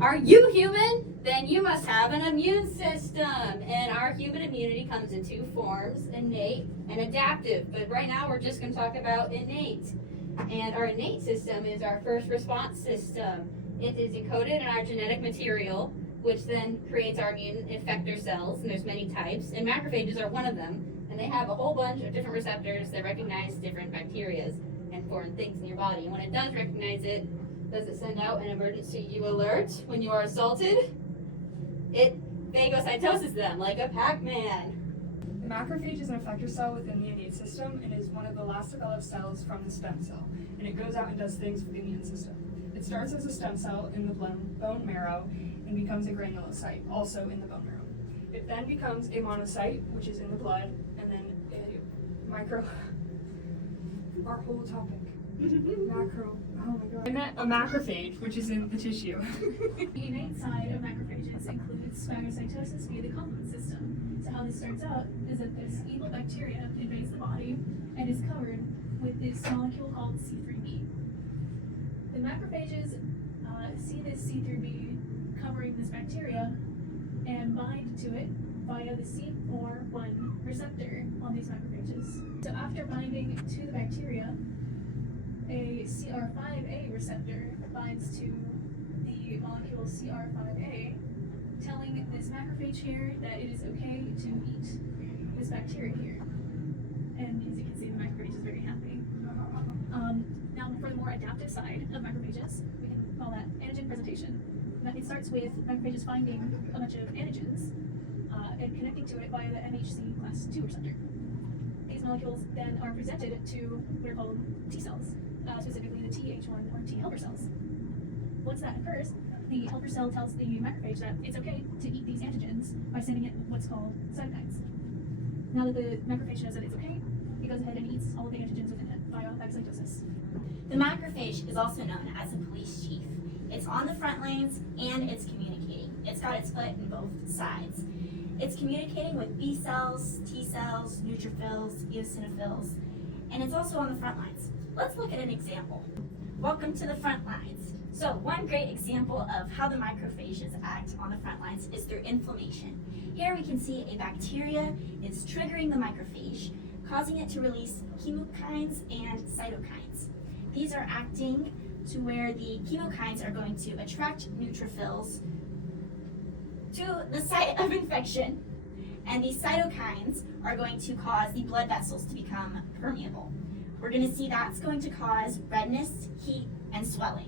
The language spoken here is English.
Are you human? Then you must have an immune system. And our human immunity comes in two forms, innate and adaptive. But right now we're just going to talk about innate. And our innate system is our first response system. It is encoded in our genetic material, which then creates our immune effector cells, and there's many types, and macrophages are one of them. And they have a whole bunch of different receptors that recognize different bacteria and foreign things in your body. And when it does recognize it, does it send out an emergency U alert when you are assaulted? It phagocytoses them like a Pac-Man. The macrophage is an effector cell within the innate system and is one of the last developed cells from the stem cell, and it goes out and does things for the immune system. It starts as a stem cell in the bone marrow and becomes a granulocyte, also in the bone marrow. It then becomes a monocyte, which is in the blood, and then our whole topic. Oh my god. I meant a macrophage, which is in the tissue. The innate side of macrophages includes phagocytosis via the complement system. So how this starts out is that this evil bacteria invades the body and is covered with this molecule called C3b. The macrophages see this C3b covering this bacteria and bind to it via the C4-1 receptor on these macrophages. So after binding to the bacteria, a CR5A receptor binds to the molecule CR5A, telling this macrophage here that it is okay to eat this bacteria here. And as you can see, the macrophage is very happy. Now, for the more adaptive side of macrophages, we can call that antigen presentation. It starts with macrophages finding a bunch of antigens and connecting to it via the MHC class II receptor. These molecules then are presented to what are called T cells, specifically the Th1 or T helper cells. Once that occurs, the helper cell tells the macrophage that it's okay to eat these antigens by sending it what's called cytokines. Now that the macrophage knows that it's okay, it goes ahead and eats all of the antigens within it via phagocytosis. The macrophage is also known as a police chief. It's on the front lines and it's communicating. It's got its foot in both sides. It's communicating with B cells, T cells, neutrophils, eosinophils, and it's also on the front lines. Let's look at an example. Welcome to the front lines. So one great example of how the macrophages act on the front lines is through inflammation. Here we can see a bacteria is triggering the macrophage, causing it to release chemokines and cytokines. These are acting to where the chemokines are going to attract neutrophils to the site of infection, and these cytokines are going to cause the blood vessels to become permeable. We're going to see that's going to cause redness, heat, and swelling.